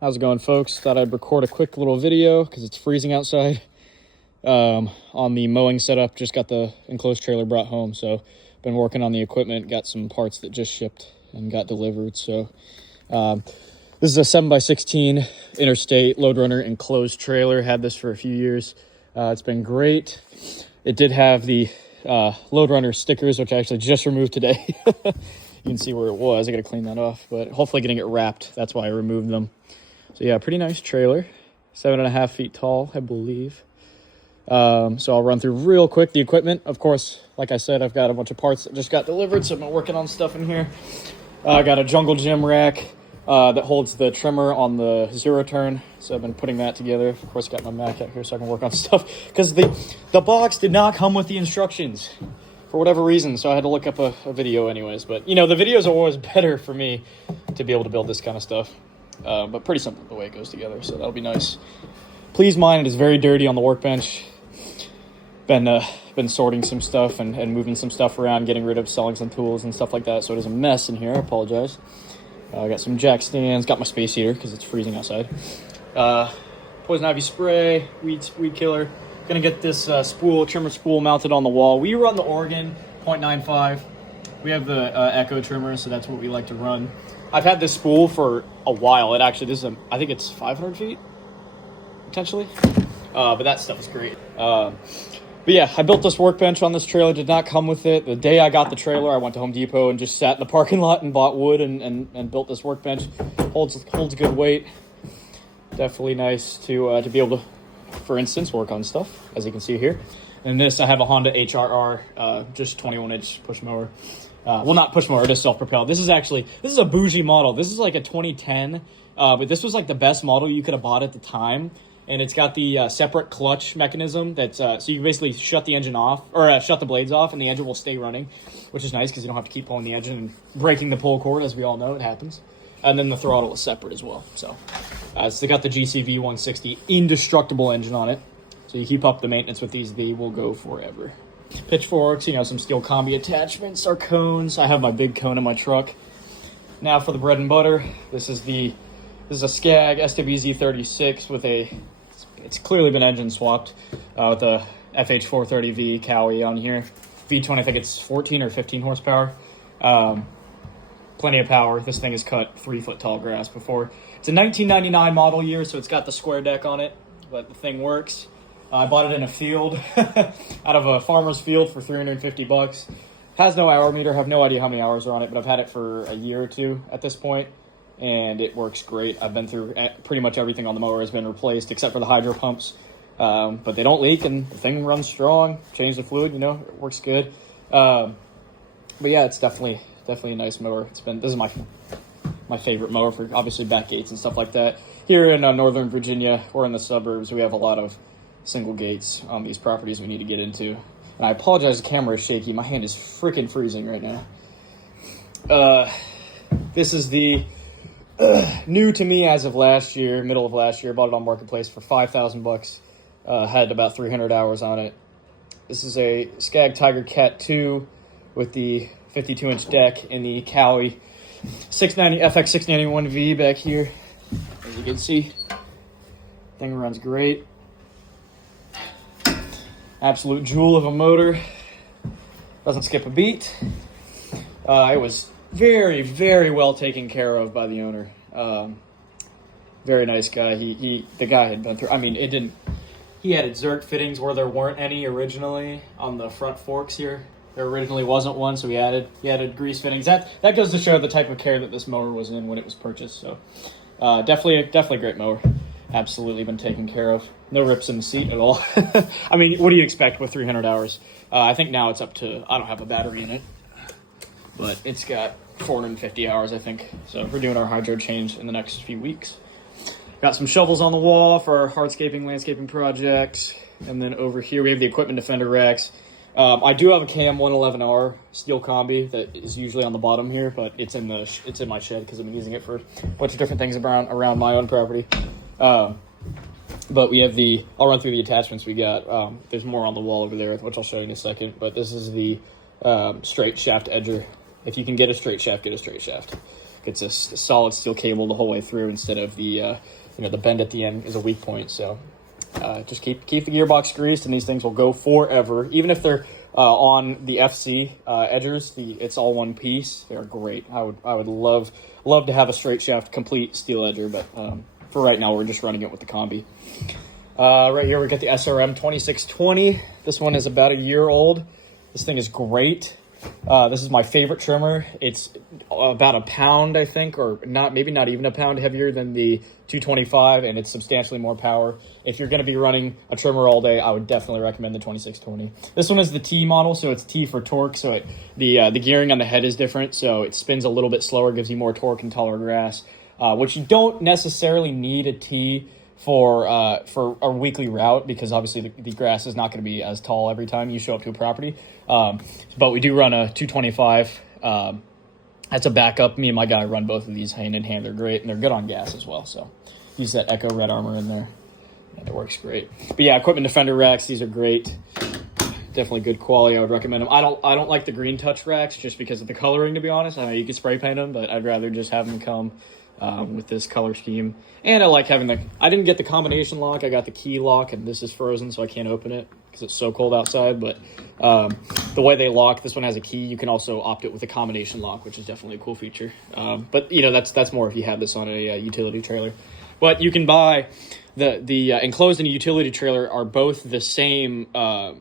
How's it going, folks? Thought I'd record a quick little video because it's freezing outside on the mowing setup. Just got the enclosed trailer brought home, so been working on the equipment. Got some parts that just shipped and got delivered. So this is a 7x16 interstate load runner enclosed trailer. Had this for a few years. It's been great. It did have the load runner stickers, which I actually just removed today. You can see where it was. I got to clean that off, but hopefully getting it wrapped. That's why I removed them. So yeah, pretty nice trailer, 7.5 feet tall, I believe. So I'll run through real quick the equipment. Of course, like I said, I've got a bunch of parts that just got delivered, so I've been working on stuff in here. I got a jungle gym rack that holds the trimmer on the zero turn, so I've been putting that together. Of course, got my Mac out here so I can work on stuff, because the box did not come with the instructions for whatever reason, so I had to look up a video anyways. But, you know, the videos are always better for me to be able to build this kind of stuff. But pretty simple the way it goes together, so that'll be nice. Please mind, it is very dirty on the workbench. Been sorting some stuff and moving some stuff around, getting rid of, selling some tools and stuff like that, so it is a mess in here. I apologize. I got some jack stands, got my space heater because it's freezing outside. Poison ivy spray, weed killer. Gonna get this trimmer spool mounted on the wall. We run the Oregon 0.95. We have the Echo trimmer, so that's what we like to run. I've had this spool for a while. I think it's 500 feet, potentially. But that stuff is great. But yeah, I built this workbench on this trailer. Did not come with it. The day I got the trailer, I went to Home Depot and just sat in the parking lot and bought wood and built this workbench. Holds good weight. Definitely nice to be able to, for instance, work on stuff, as you can see here. And this, I have a Honda HRR, just 21-inch push mower. Well, not push mower, just self-propelled. This is a bougie model. This is like a 2010, but this was like the best model you could have bought at the time. And it's got the separate clutch mechanism that's, so you can basically shut the engine off, or shut the blades off, and the engine will stay running, which is nice because you don't have to keep pulling the engine and breaking the pull cord, as we all know, it happens. And then the throttle is separate as well. So they got the GCV 160 indestructible engine on it. So you keep up the maintenance with these, they will go forever. Pitchforks, some steel combi attachments, our cones. I have my big cone in my truck. Now for the bread and butter. This is a Skag SWZ36 with it's clearly been engine swapped with a FH430V Cowie on here. V20, I think it's 14 or 15 horsepower. Plenty of power. This thing has cut 3-foot tall grass before. It's a 1999 model year, so it's got the square deck on it, but the thing works. I bought it in a field, out of a farmer's field for $350. Has no hour meter, have no idea how many hours are on it, but I've had it for a year or two at this point, and it works great. I've been through pretty much everything on the mower has been replaced, except for the hydro pumps, but they don't leak, and the thing runs strong. Change the fluid, it works good. But yeah, it's definitely a nice mower. This is my favorite mower for obviously back gates and stuff like that. Here in Northern Virginia, we're in the suburbs, we have a lot of single gates on these properties we need to get into. And I apologize, the camera is shaky. My hand is freaking freezing right now. This is the new to me as of last year, middle of last year. Bought it on Marketplace for $5,000. Had about 300 hours on it. This is a Skag Tiger Cat 2 with the 52-inch deck and the Cowie FX 691V back here. As you can see, thing runs great. Absolute jewel of a motor. Doesn't skip a beat. It was very, very well taken care of by the owner. Very nice guy. The guy had been through. He had Zerk fittings where there weren't any originally on the front forks here. There originally wasn't one, so he added grease fittings. That goes to show the type of care that this mower was in when it was purchased. So definitely a great mower. Absolutely been taken care of. No rips in the seat at all. What do you expect with 300 hours? I think now it's up to, I don't have a battery in it, but it's got 450 hours, I think. So we're doing our hydro change in the next few weeks. Got some shovels on the wall for our hardscaping, landscaping projects. And then over here we have the equipment defender racks. I do have a Cam 111R steel combi that is usually on the bottom here, but it's in my shed because I've been using it for a bunch of different things around my own property. But we have I'll run through the attachments we got. There's more on the wall over there, which I'll show you in a second. But this is the straight shaft edger. If you can get a straight shaft, get a straight shaft. Gets a solid steel cable the whole way through instead of the you know, the bend at the end is a weak point. So just keep the gearbox greased, and these things will go forever. Even if they're on the FC edgers, it's all one piece. They're great. I would love to have a straight shaft complete steel edger, but for right now we're just running it with the combi. Right here we got the SRM 2620. This one is about a year old. This thing is great. This is my favorite trimmer. It's about a pound, I think, or maybe not even a pound heavier than the 225, and it's substantially more power. If you're going to be running a trimmer all day, I would definitely recommend the 2620. This one is the T model, so it's T for torque. So the gearing on the head is different, so it spins a little bit slower, gives you more torque and taller grass, which you don't necessarily need a T for a weekly route, because obviously the grass is not going to be as tall every time you show up to a property. But we do run a 225. That's a backup. Me and my guy run both of these hand in hand. They're great, and they're good on gas as well. So use that Echo Red Armor in there, and it works great. But yeah, Equipment Defender racks, these are great. Definitely good quality. I would recommend them. I don't like the green touch racks just because of the coloring, to be honest. I mean, you can spray paint them, but I'd rather just have them come with this color scheme. And I like having I didn't get the combination lock, I got the key lock, and this is frozen, so I can't open it because it's so cold outside. But the way they lock, this one has a key. You can also opt it with a combination lock, which is definitely a cool feature. But you know, that's more if you have this on a utility trailer. But you can buy the enclosed and utility trailer are both the same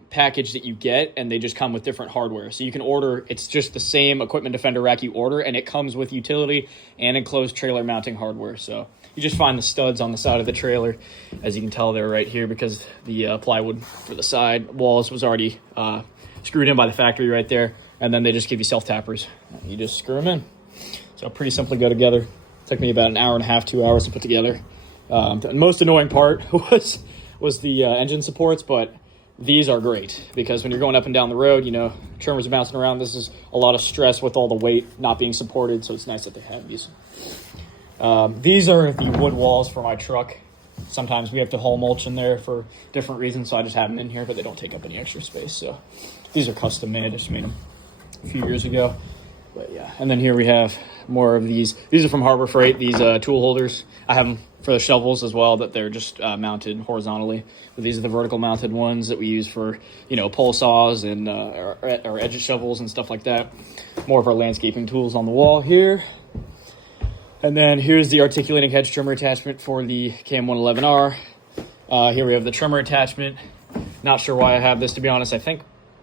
package that you get, and they just come with different hardware. So you can order, it's just the same Equipment Defender rack you order, and it comes with utility and enclosed trailer mounting hardware. So you just find the studs on the side of the trailer. As you can tell, they're right here because the plywood for the side walls was already screwed in by the factory right there. And then they just give you self-tappers. You just screw them in. So pretty simply go together. Took me about an hour and a half, 2 hours to put together. The most annoying part was the engine supports, but these are great because when you're going up and down the road, you know, trimmers are bouncing around. This is a lot of stress with all the weight not being supported, so it's nice that they have these. These are the wood walls for my truck. Sometimes we have to haul mulch in there for different reasons, so I just have them in here, but they don't take up any extra space. So these are custom made. I just made them a few years ago. But yeah, and then here we have more of these. These are from Harbor Freight, these tool holders. I have them for the shovels as well, that they're just mounted horizontally. But these are the vertical mounted ones that we use for, you know, pole saws and our edge shovels and stuff like that. More of our landscaping tools on the wall here. And then here's the articulating hedge trimmer attachment for the KM111R. Here we have the trimmer attachment. Not sure why I have this, to be honest. I think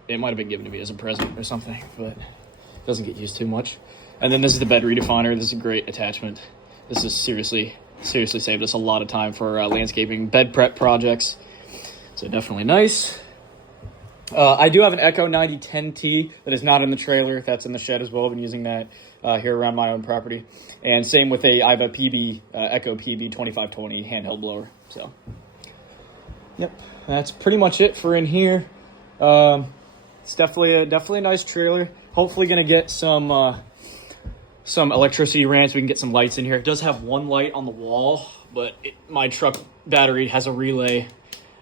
it might have been given to me as a present or something, but it doesn't get used too much. And then this is the bed redefiner. This is a great attachment. This is seriously saved us a lot of time for landscaping bed prep projects. So definitely nice. I do have an Echo 9010T that is not in the trailer. That's in the shed as well. I've been using that here around my own property. And same with I have a PB, Echo PB 2520 handheld blower. So, yep, that's pretty much it for in here. It's definitely a nice trailer. Hopefully going to get some electricity ran so we can get some lights in here. It does have one light on the wall, but my truck battery has a relay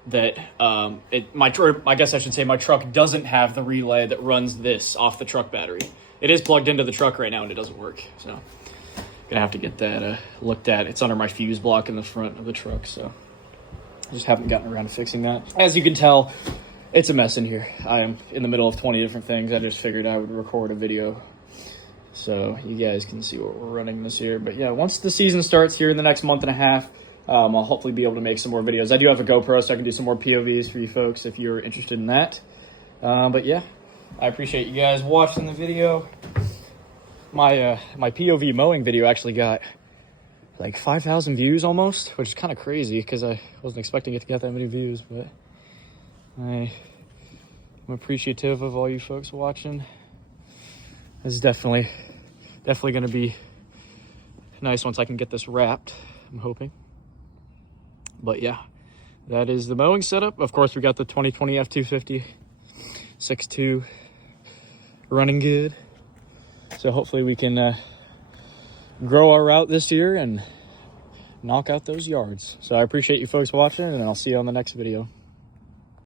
that I guess I should say my truck doesn't have the relay that runs this off the truck battery. It is plugged into the truck right now and it doesn't work. So gonna have to get that looked at. It's under my fuse block in the front of the truck, so I just haven't gotten around to fixing that. As you can tell, it's a mess in here. I am in the middle of 20 different things. I just figured I would record a video so you guys can see what we're running this year. But yeah, once the season starts here in the next month and a half, I'll hopefully be able to make some more videos. I do have a GoPro, so I can do some more POVs for you folks if you're interested in that. But yeah, I appreciate you guys watching the video. My POV mowing video actually got like 5,000 views almost, which is kind of crazy because I wasn't expecting it to get that many views. But I'm appreciative of all you folks watching. This is definitely going to be nice once I can get this wrapped, I'm hoping. But yeah, that is the mowing setup. Of course, we got the 2020 F250 6.2 running good. So hopefully we can grow our route this year and knock out those yards. So I appreciate you folks watching, and I'll see you on the next video.